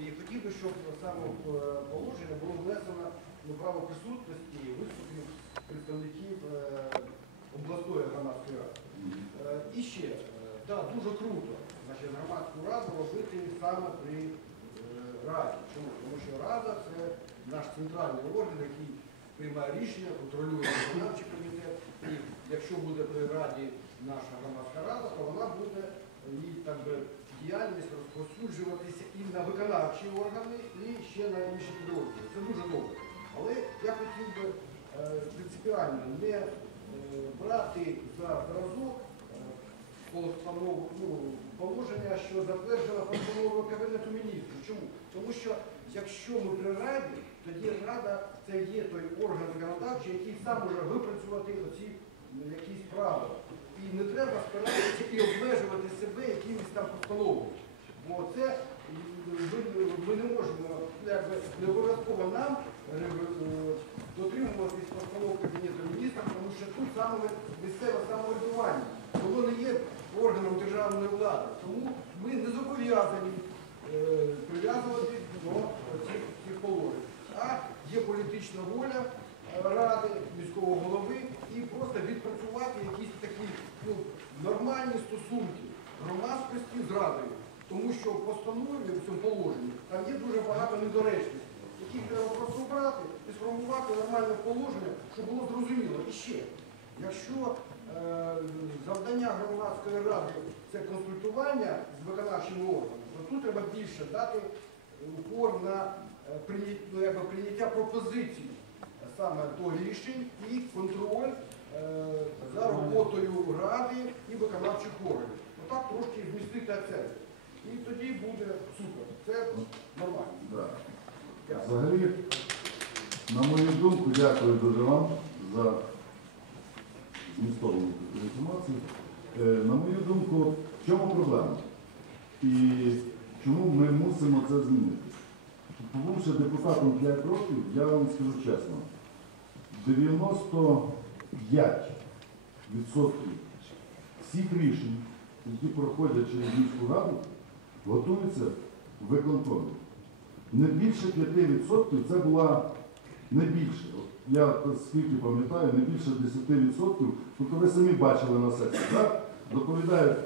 І хотів би, щоб саме в положення було внесено ну, право присутності виступів представників е, обласної громадської ради. Е, І ще, е, да, дуже круто значить, громадську раду робити саме при раді. Чому? Тому що рада це наш центральний орган, який приймає рішення, контролює виконавчий комітет. І якщо буде при раді наша громадська рада, то вона буде її так би, діяльність розповсюджуватися і на виконавчі органи, і ще на інші підрозділи. Це дуже добре. Але я хотів би е, принципіально не е, брати за зразок е, ну, положення, що затверджена постанова Кабінету міністрів. Чому? Тому що якщо ми при раді, тоді рада це є той орган законодавчий, який сам може випрацювати оці ну, якісь правила. І не треба спиратися і обмежувати себе якимось там постановами. Бо це ми, ми не можемо, ну, не обов'язково нам е, е, дотримуватись постанов Кабінету міністрів, тому що тут саме місцеве самоврядування. Воно не є органом державної влади. Тому ми не зобов'язані е, прив'язувати до цих, цих положень. А є політична воля е, ради, міського голови і просто відпрацювати якісь такі нормальні стосунки громадськості з радою. Тому що в постанові в цьому положенні там є дуже багато недоречностей, яких треба просто брати і сформувати нормальне положення, щоб було зрозуміло. І ще, якщо е, завдання громадської ради це консультування з виконавчими органами, то тут треба більше дати упор на е, ну, прийняття пропозицій саме до рішень і контроль за роботою ради і виконавчих органів. Отак трошки змістити акцент. І тоді буде супер. Це нормально. Взагалі, на мою думку, дякую дуже вам за змістовну інформацію. Е, На мою думку, в чому проблема? І чому ми мусимо це змінити? Побувши депутатом 5 років, я вам скажу чесно, 95% всіх рішень, які проходять через міську раду, готуються виконкомі. Не більше 5% це була не більше. Я скільки пам'ятаю, не більше 10%. Тобто ви самі бачили на сесії, так? Доповідають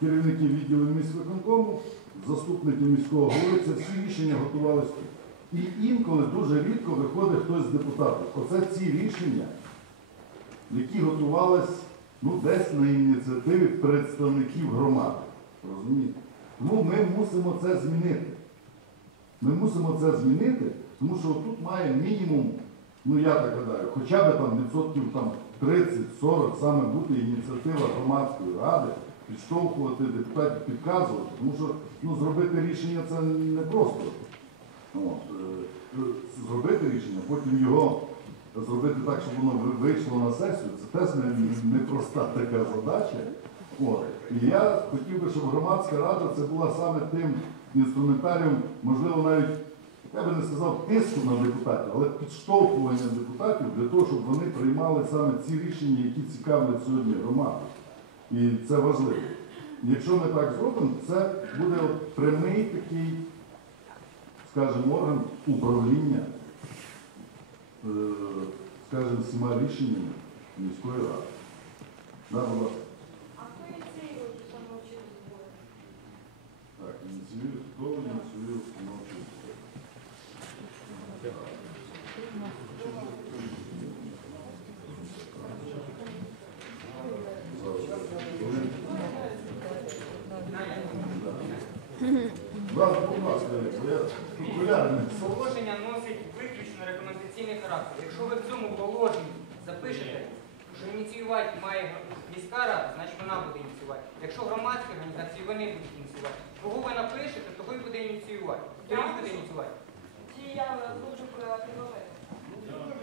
керівники відділу міськвиконкому, заступники міського голови, це всі рішення готувалися. тут. І інколи дуже рідко виходить хтось з депутатів. Оце ці рішення, які готувались ну, десь на ініціативі представників громади. Розумієте? Тому ми мусимо це змінити. Ми мусимо це змінити, тому що тут має мінімум, ну я так гадаю, хоча б там відсотків там 30-40 саме бути ініціатива громадської ради, підштовхувати депутатів, підказувати, тому що ну, зробити рішення це не просто. От, е, е, зробити рішення, потім його зробити так, щоб воно вийшло на сесію, це теж не, не така задача. От. І я хотів би, щоб громадська рада це була саме тим інструментарієм, можливо, навіть, я би не сказав тиску на депутатів, але підштовхування депутатів для того, щоб вони приймали саме ці рішення, які цікавлять сьогодні громаду. І це важливо. Якщо ми так зробимо, це буде прямий такий, скажімо, орган управління, е, скажімо, всіма рішеннями міської ради. Да, будь ласка. А хто ініціює установчі збори? Так, ініціює, хто ініціює установчий збір? Брат, будь ласка, я популярний. Положення носить виключно рекомендаційний характер. Якщо ви в цьому положенні запишете, що ініціювати має міська рада, значить вона буде ініціювати. Якщо громадські організації, вони будуть ініціювати. Кого ви напишете, то ви буде ініціювати. Хто їх буде ініціювати? Чи я хочу приватизувати?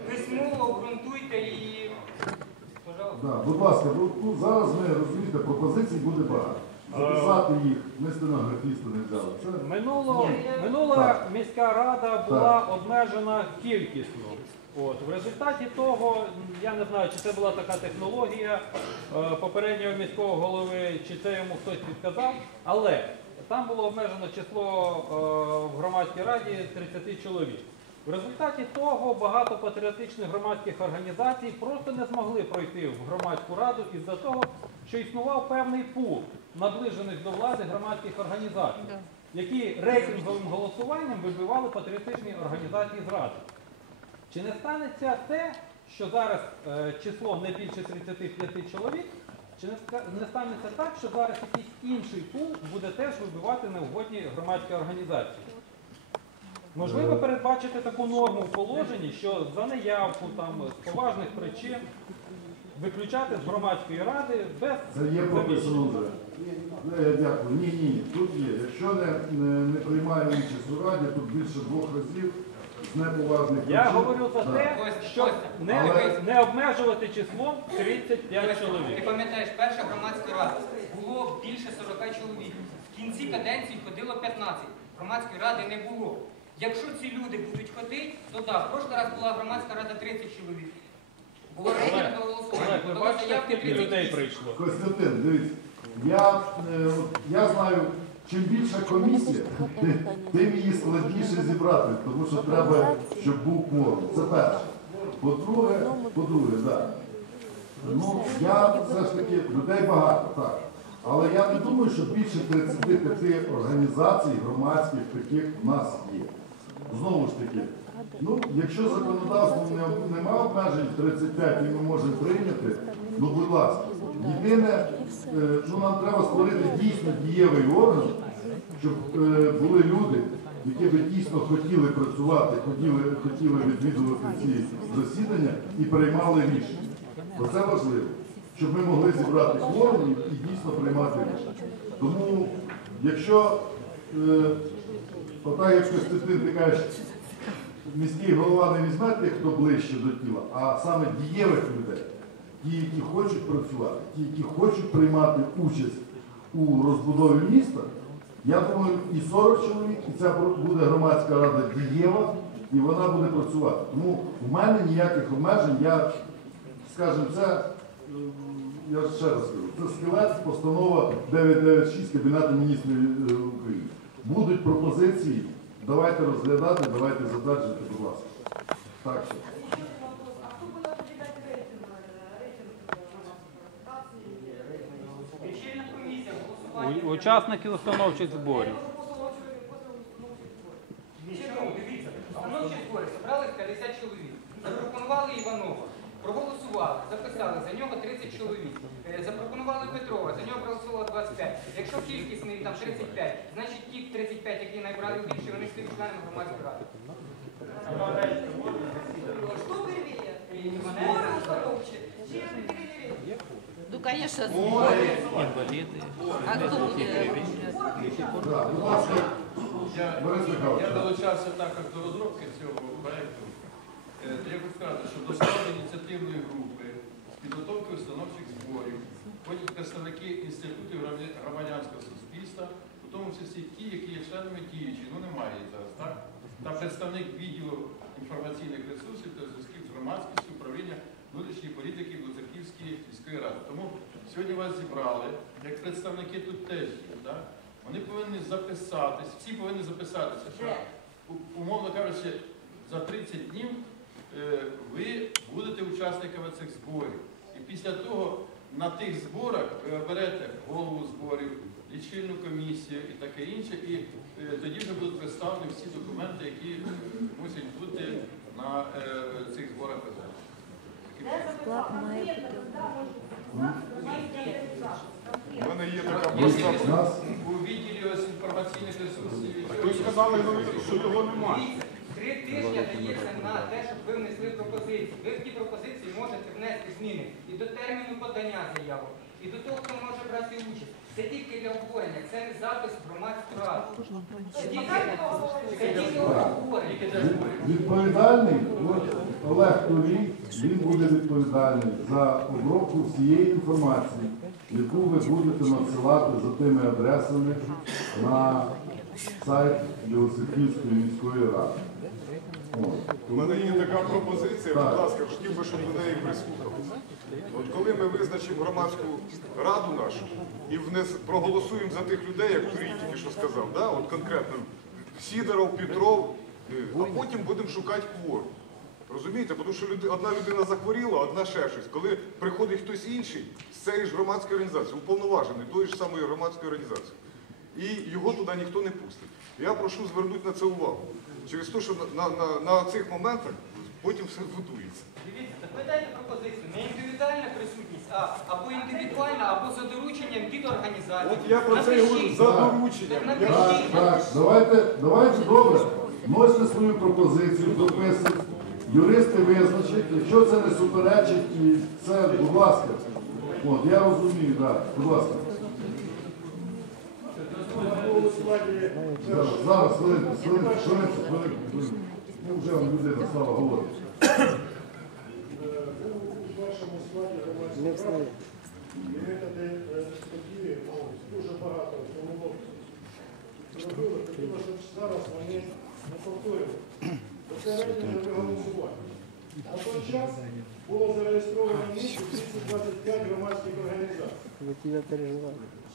Письмово обґрунтуйте і. Пожалуйста. Да, будь ласка, ну, ну, зараз ми розумієте, пропозицій буде багато. Записати їх, ми стенографісти не взяли. Це Минуло, минула Так. міська рада була обмежена кількісно. От, в результаті того, я не знаю, чи це була така технологія е, попереднього міського голови, чи це йому хтось підказав, але там було обмежено число е, в громадській раді 30 чоловік. В результаті того багато патріотичних громадських організацій просто не змогли пройти в громадську раду із-за того, що існував певний пул наближених до влади громадських організацій, які рейтинговим голосуванням вибивали патріотичні організації з ради. Чи не станеться те, що зараз е, число не більше 35 чоловік, чи не, станеться так, що зараз якийсь інший пул буде теж вибивати неугодні громадські організації? Можливо, передбачити таку норму в положенні, що за неявку там з поважних причин виключати з громадської ради без Це є прописано вже. Е, Дякую. Ні, ні, тут є. Якщо не, не, не приймає участь у раді, тут більше двох разів з неповажних Я причин. говорю за Да. те, Костя, не, але- не обмежувати числом 35 Ти чоловік. пам'ятаєш, перша громадська рада було більше 40 чоловік. В кінці каденції ходило 15. Громадської ради не було. Якщо ці люди будуть ходити, то так, в прошлий раз була громадська рада 30 чоловік. Було рейтингове голосування. Олег, ви Було бачите, заявки скільки людей 38. прийшло? Костянтин, дивіться, я, е, от я знаю, чим більша комісія, тим її складніше зібрати, тому що треба, щоб був кворум. Це перше. По-друге, по-друге, так. Ну, я все ж таки, людей багато, так. Але я не думаю, що більше 35 організацій громадських таких в нас є. Знову ж таки, ну, якщо законодавством не, немає обмежень 35 і ми можемо прийняти, ну будь ласка. Єдине, е, ну нам треба створити дійсно дієвий орган, щоб е, були люди, які би дійсно хотіли працювати, хотіли, хотіли відвідувати ці засідання і приймали рішення. Оце важливо, щоб ми могли зібрати кворум і, і дійсно приймати рішення. Тому, якщо е, отак як Костянтин, ти кажеш, міський голова не візьме тих, хто ближче до тіла, а саме дієвих людей, ті, які хочуть працювати, ті, які хочуть приймати участь у розбудові міста, я думаю, і 40 чоловік, і ця буде громадська рада дієва, і вона буде працювати. Тому в мене ніяких обмежень, я, скажімо, це, я ще раз скажу, це скелет, постанова 996 Кабінету міністрів е, України. Будуть пропозиції, давайте розглядати, давайте затверджувати, будь ласка. Так що. Ще один вопрос. А хто буде определяти рейтинг, е, рейтинг е, громадської організації? Лічильна комісія, голосування. У- Учасники установчих зборів. Нічого, дивіться, збори зібрали 50 чоловік. Запропонували Іванова, проголосували, записали за нього 30 чоловік. Е, Запропонували Петрова, за нього проголосувало 25. Якщо кількісний там 35, значить ті 35, які набрали більше, вони стають членами громадської ради. Хто первіє? Збори установчі чи? Ну, конечно, сборы. А кто будет? Да, будь ласка, Я, долучався також до розробки цього проєкту. Е, Я хочу сказати, що до складу ініціативної групи з підготовки установчих зборів входять представники інститутів громадянського суспільства, у тому числі ті, які є членами діючі, ну немає їх зараз, так? Та представник відділу інформаційних ресурсів та зв'язків з громадськістю управління внутрішньої політики Луцаківської міської ради. Тому сьогодні вас зібрали, як представники тут теж є? Вони повинні записатись, всі повинні записатися, що, умовно кажучи, за 30 днів е, ви будете учасниками цих зборів. І після того на тих зборах ви оберете голову зборів, лічильну комісію і таке інше, і е, тоді вже будуть представлені всі документи, які мусять бути на е, цих зборах присутні. Де бути. У мене є така у У відділі ось інформаційних ресурсів. Ви всього сказали, що його немає. Три тижні дається на те, щоб ви внесли пропозиції. Ви в ті пропозиції можете внести зміни і до терміну подання заявок, і до того, хто може брати участь. Це тільки для обговорення, це не запис в громадську раду. Це тільки, обговорення. відповідальний, Олег Турій, він буде відповідальний за обробку всієї інформації, яку ви будете надсилати за тими адресами на сайт Білосерківської міської ради. У мене є така пропозиція, будь ласка, хотів би, щоб до неї прислухалися. От коли ми визначимо громадську раду нашу і внес, проголосуємо за тих людей, як Турій тільки що сказав, да? от конкретно Сідоров, Петров, е, а потім будемо шукати кворум. Розумієте? Тому що люди, одна людина захворіла, одна ще щось. Коли приходить хтось інший з цієї ж громадської організації, уповноважений тої ж самої громадської організації, і його туди ніхто не пустить. Я прошу звернути на це увагу. Через те, що на, на, на, на цих моментах потім все готується. Дивіться, так ви дайте пропозицію. Не індивідуальна присутність, а або індивідуальна, або за дорученням від організації. От я про це і говорю за дорученням. Я-. Так, так, давайте, давайте добре. Вносьте свою пропозицію, дописуйте. Юристи визначать, якщо це не суперечить, і це, будь ласка. От, я розумію, так, будь ласка. Зараз, зараз, хвилинку, хвилинку, хвилинку, хвилинку, хвилинку. Ну, вже вам людина слава говорить. у вашому складі громадської ради і методи е, ну, дуже багато помилок зробили. Хотілося, щоб зараз вони не повторювали. Це рейтингове голосування. На той час було зареєстровано в місті 225 громадських організацій.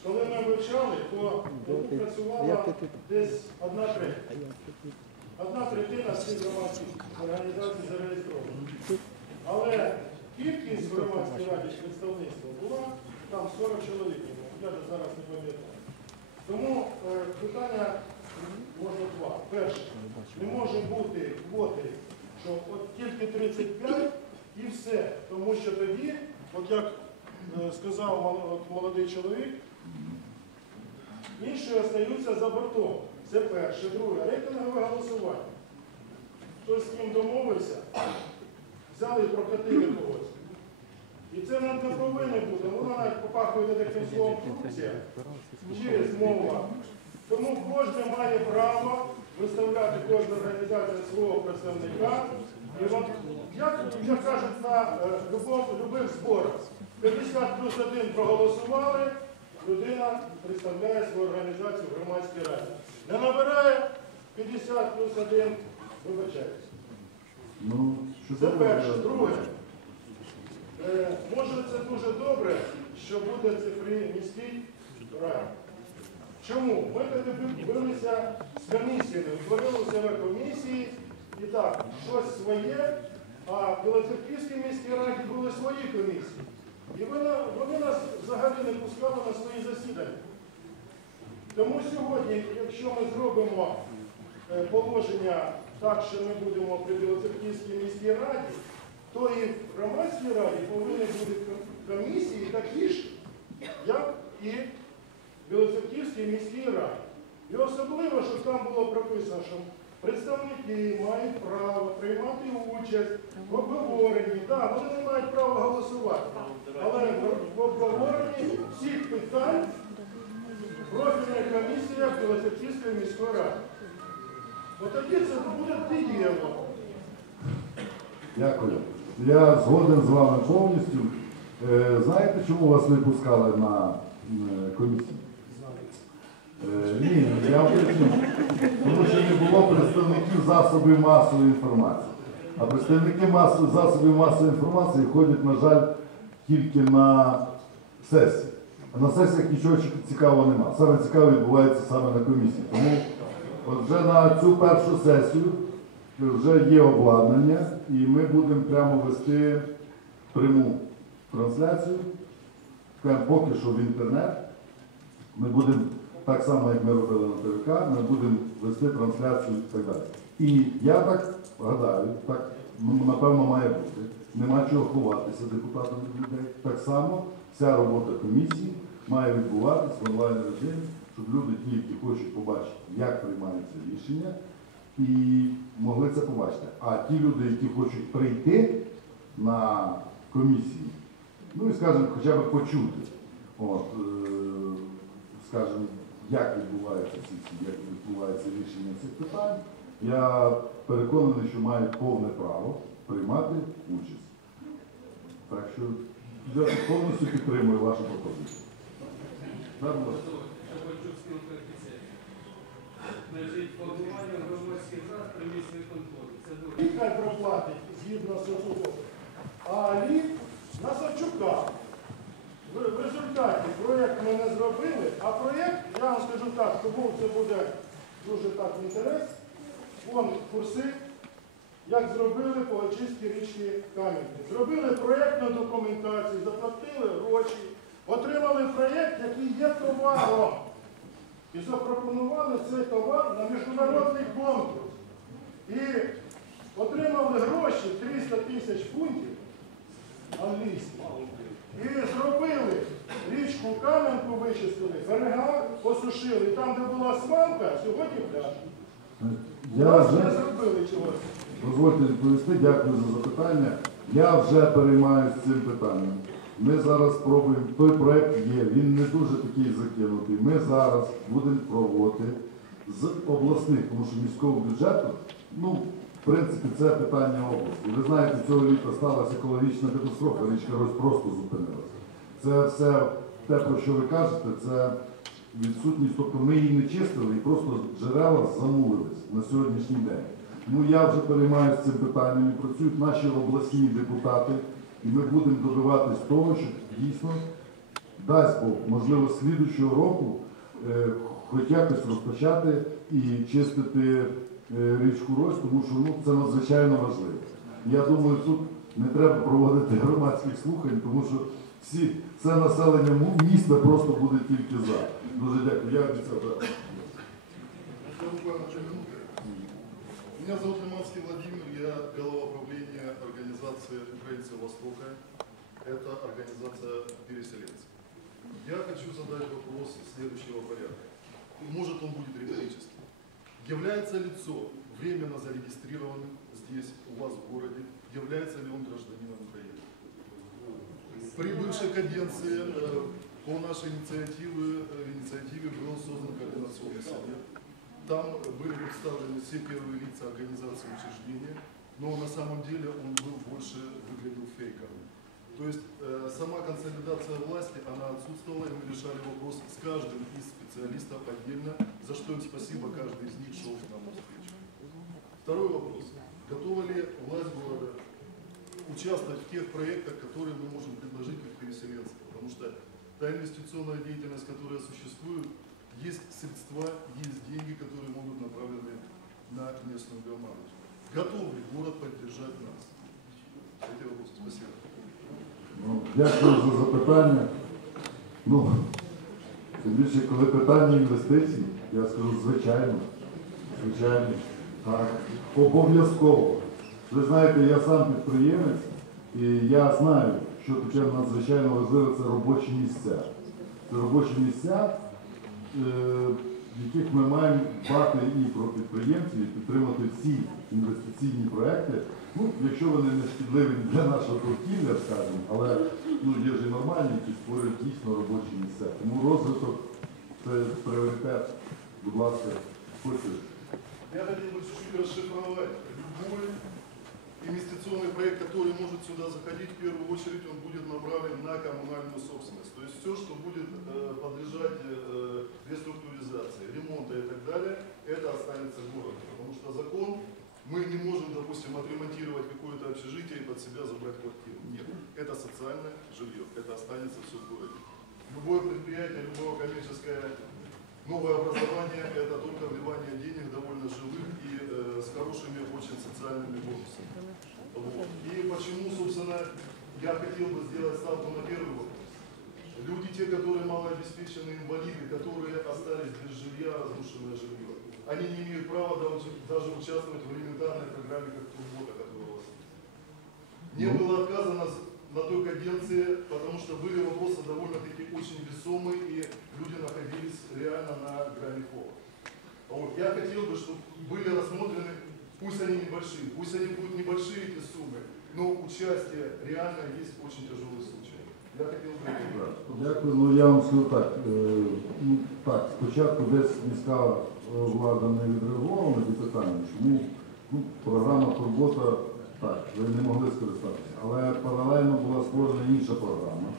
Коли ми вивчали, то тут працювала десь одна третя. Одна третина цих громадських організацій зареєстрована. Але кількість в громадській раді представництва була там 40 чоловік, я вже зараз не пам'ятаю. Тому е, питання можна два. Перше, не може бути квоти, що от тільки 35 і все. Тому що тоді, от як е, сказав молодий чоловік, інші остаються за бортом. Це перше. Друге, рейтингове голосування. Хтось з ким домовився, взяли і прокатили когось. І це не не повинно бути. Воно навіть попахує таким словом корупція через мова. Тому кожен має право виставляти кожна організація свого представника. І от, як, як кажуть на любих зборах, 50 плюс 1 проголосували, людина представляє свою організацію в громадській раді. Не набирає 50 плюс 1, вибачаюсь. Ну, Це перше. Друге. Е, Може це дуже добре, що буде це при міській раді. Чому? Ми тоді билися з комісіями, утворили себе комісії і так, щось своє, а в Білоцерківській міській раді були свої комісії. І вони, вони нас взагалі не пускали на свої засідання. Тому сьогодні, якщо ми зробимо е, положення так, що ми будемо при Білоцерківській міській раді, то і в громадській раді повинні бути комісії такі ж, як і в Білоцерківській міській раді. І особливо, щоб там було прописано, що представники мають право приймати участь в обговоренні. Так, вони не мають права голосувати, але в- обговоренні всіх питань профільна комісія Білоцерківської міської ради. Отоді це буде дієво. Дякую. Я згоден з вами повністю. Е, Знаєте, чому вас не пускали на е, комісію? Е, Ні, я поясню. Тому що не було представників засобів масової інформації. А представники мас- засобів масової інформації ходять, на жаль, тільки на сесії. А на сесіях нічого цікавого немає. Саме цікаве відбувається саме на комісії. Тому от вже на цю першу сесію вже є обладнання, і ми будемо прямо вести пряму трансляцію. Поки що в інтернет. Ми будемо так само, як ми робили на ТВК, ми будемо вести трансляцію і так далі. І я так гадаю, так напевно має бути. Нема чого ховатися депутатам від людей. Так само вся робота комісії має відбуватися в онлайн режимі, щоб люди, ті, які хочуть побачити, як приймаються рішення, і могли це побачити. А ті люди, які хочуть прийти на комісії, ну і скажімо, хоча б почути, от, е, скажімо, як відбуваються ці як відбувається рішення цих питань, я переконаний, що мають повне право приймати участь. Так що я повністю підтримую вашу пропозицію. Будь формування громадських рад при міськвиконкомі. Це дуже. І хай проплатить згідно з соцугодом. А лік на Савчука. В результаті проєкт ми не зробили, а проєкт, я вам скажу так, тому це буде дуже так інтерес. Вон курси, як зробили по очистці річки Кам'янки. Зробили проєктну документацію, заплатили гроші, отримали проєкт, який є товаром. І запропонували цей товар на міжнародний конкурс. І отримали гроші 300 тисяч фунтів англійських. І зробили І Там, де була свалка, сьогодні пляж. Я нас не зробили чогось. дозвольте відповісти, дякую за запитання. Я вже переймаюся цим питанням. Ми зараз пробуємо, той проект є, він не дуже такий закинутий. Ми зараз будемо пробувати з обласних, тому що міського бюджету, ну, в принципі, це питання області. Ви знаєте, цього літа сталася екологічна катастрофа, річка Рось просто зупинилася. Це все те, про що ви кажете, це відсутність, тобто ми її не чистили і просто джерела замулились на сьогоднішній день. Тому я вже переймаюся цим питанням і працюють наші обласні депутати, і ми будемо добиватись того, щоб дійсно дасть Бог, можливо, з слідущого року е, хоч якось розпочати і чистити е, річку Рось, тому що ну, це надзвичайно важливо. Я думаю, тут не треба проводити громадських слухань, тому що всі це населення му- міста просто буде тільки за. Дуже дякую. Я обіцяв. да. Это буквально две минуты. Меня зовут Лиманский Владимир, я глава управления организации «Украинцы Востока». Это организация переселенцев. Я хочу задать вопрос следующего порядка. И Может он будет риторическим. Является лицо временно зарегистрированным здесь, у вас в городе, является ли он гражданином Украины? При бывшей каденции э, по нашей инициативе, э, инициативе был создан координационный совет. Там были представлены все первые лица организации учреждения, но на самом деле он был больше выглядел фейковым. То есть э, сама консолидация власти, она отсутствовала, и мы решали вопрос с каждым из специалистов отдельно, за что им спасибо, каждый из них шел к нам навстречу. Второй вопрос. Готова ли власть города участвовать в тех проектах, которые мы можем предложить как переселенцы? Потому что та инвестиционная деятельность, которая существует, есть средства, есть деньги, которые могут направлены на местную громаду. Готов ли город поддержать нас? Эти вопросы. Спасибо. Ну, дякую за запитання. Ну, тим більше, коли питання інвестицій, я скажу, звичайно, звичайно, так, обов'язково. Ви знаєте, я сам підприємець, і я знаю, що таке надзвичайно важливе це робочі місця. Це робочі місця, е, в яких ми маємо дбати і про підприємців, і підтримати всі інвестиційні проекти. Ну, якщо вони не шкідливі для нашого довкілля, скажімо, але ну, є ж і нормальні, які створюють дійсно робочі місця. Тому розвиток це пріоритет. Будь ласка, хочу. Я чуть-чуть расшифровать. Любой инвестиционный проект, который может сюда заходить, в первую очередь он будет направлен на коммунальную собственность. То есть все, что будет э, подлежать э, реструктуризации, ремонта и так далее, это останется городу. Потому что закон, мы не можем, допустим, отремонтировать какое-то общежитие и под себя забрать квартиру. Нет, это социальное жилье, это останется все в городе. Любое предприятие, любое коммерческое Новое образование – это только вливание денег довольно живых и э, с хорошими очень социальными бонусами. Вот. И почему, собственно, я хотел бы сделать ставку на первый вопрос. Люди, те, которые малообеспеченные инвалиды, которые остались без жилья, разрушенное жилье, они не имеют права даже, участвовать в элементарной программе, как Турбота, которая у вас. Не было отказано на той каденции, потому что были вопросы довольно-таки очень весомые, и люди находились реально на грани фола. Вот. Я хотел бы, чтобы были рассмотрены, пусть они небольшие, пусть они будут небольшие эти суммы, но участие реально есть очень тяжелый случай. Я хотел бы это убрать. Дякую. Ну я вам скажу так. е, ну, так, спочатку десь міська е, влада не відреагувала на ці питання, чому ну, програма Турбота так, ви не могли скористатися. Але паралельно була створена інша програма,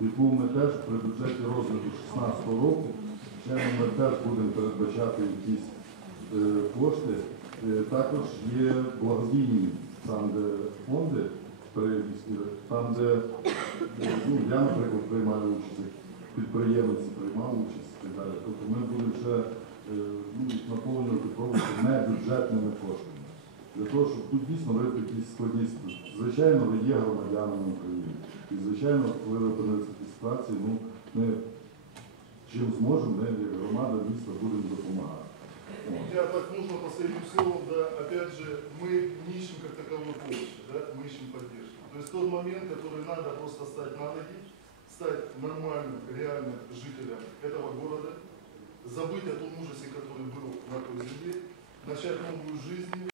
яку ми теж при бюджеті розгляду 2016 року, звичайно, ми теж будемо передбачати якісь е, кошти. Е, Також є благодійні там, де фонди там, де ну, я, наприклад, приймаю участь, як підприємець приймав участь і так далі. Тобто ми будемо ще е, ну, наповнювати проводити не бюджетними коштами Для того, щоб тут дійсно виявити якісь складні ситуації. Звичайно, ви є громадянами України. І, звичайно, коли ви опинилися в такій ситуації, ну, ми чим зможемо, ми, як громада міста, будемо допомагати. От. Я так нужно последним словом, да, опять же, мы не ищем как таковой помощи, да, мы ищем поддержки. То есть тот момент, который надо просто стать на ноги, стать нормальным, реальным жителем этого города, забыть о том ужасе, который был на той земле, начать новую жизнь,